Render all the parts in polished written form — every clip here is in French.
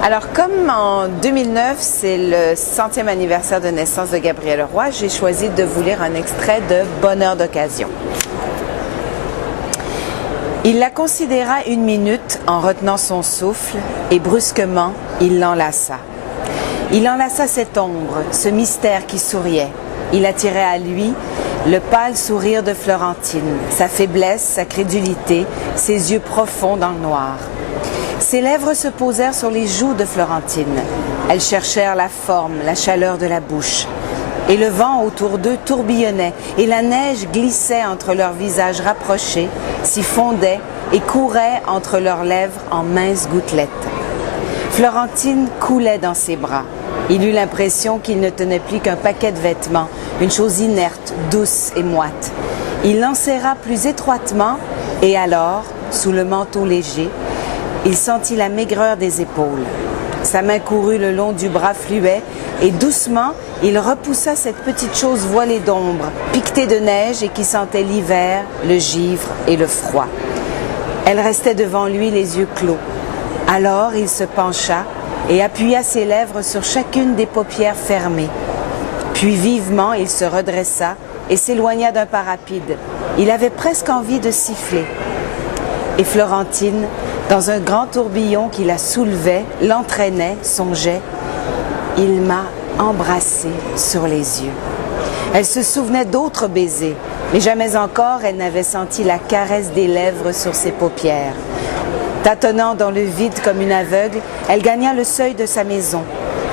Alors, comme en 2009, c'est le 100e anniversaire de naissance de Gabriel Roy, j'ai choisi de vous lire un extrait de Bonheur d'occasion. Il la considéra une minute en retenant son souffle et brusquement, il l'enlaça. Il enlaça cette ombre, ce mystère qui souriait. Il attirait à lui le pâle sourire de Florentine, sa faiblesse, sa crédulité, ses yeux profonds dans le noir. Ses lèvres se posèrent sur les joues de Florentine. Elles cherchèrent la forme, la chaleur de la bouche. Et le vent autour d'eux tourbillonnait, et la neige glissait entre leurs visages rapprochés, s'y fondait et courait entre leurs lèvres en minces gouttelettes. Florentine coulait dans ses bras. Il eut l'impression qu'il ne tenait plus qu'un paquet de vêtements, une chose inerte, douce et moite. Il l'enserra plus étroitement, et alors, sous le manteau léger, il sentit la maigreur des épaules. Sa main courut le long du bras fluet et doucement, il repoussa cette petite chose voilée d'ombre, piquetée de neige et qui sentait l'hiver, le givre et le froid. Elle restait devant lui les yeux clos. Alors il se pencha et appuya ses lèvres sur chacune des paupières fermées. Puis vivement, il se redressa et s'éloigna d'un pas rapide. Il avait presque envie de siffler. Et Florentine, dans un grand tourbillon qui la soulevait, l'entraînait, songeait « Il m'a embrassée sur les yeux ». Elle se souvenait d'autres baisers, mais jamais encore elle n'avait senti la caresse des lèvres sur ses paupières. Tâtonnant dans le vide comme une aveugle, elle gagna le seuil de sa maison.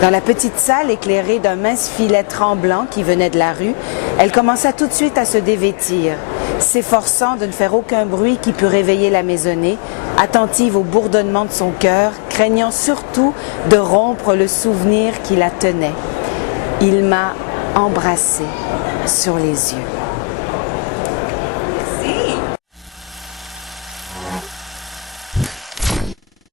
Dans la petite salle éclairée d'un mince filet tremblant qui venait de la rue, elle commença tout de suite à se dévêtir, s'efforçant de ne faire aucun bruit qui pût réveiller la maisonnée, attentive au bourdonnement de son cœur, craignant surtout de rompre le souvenir qui la tenait. Il m'a embrassée sur les yeux.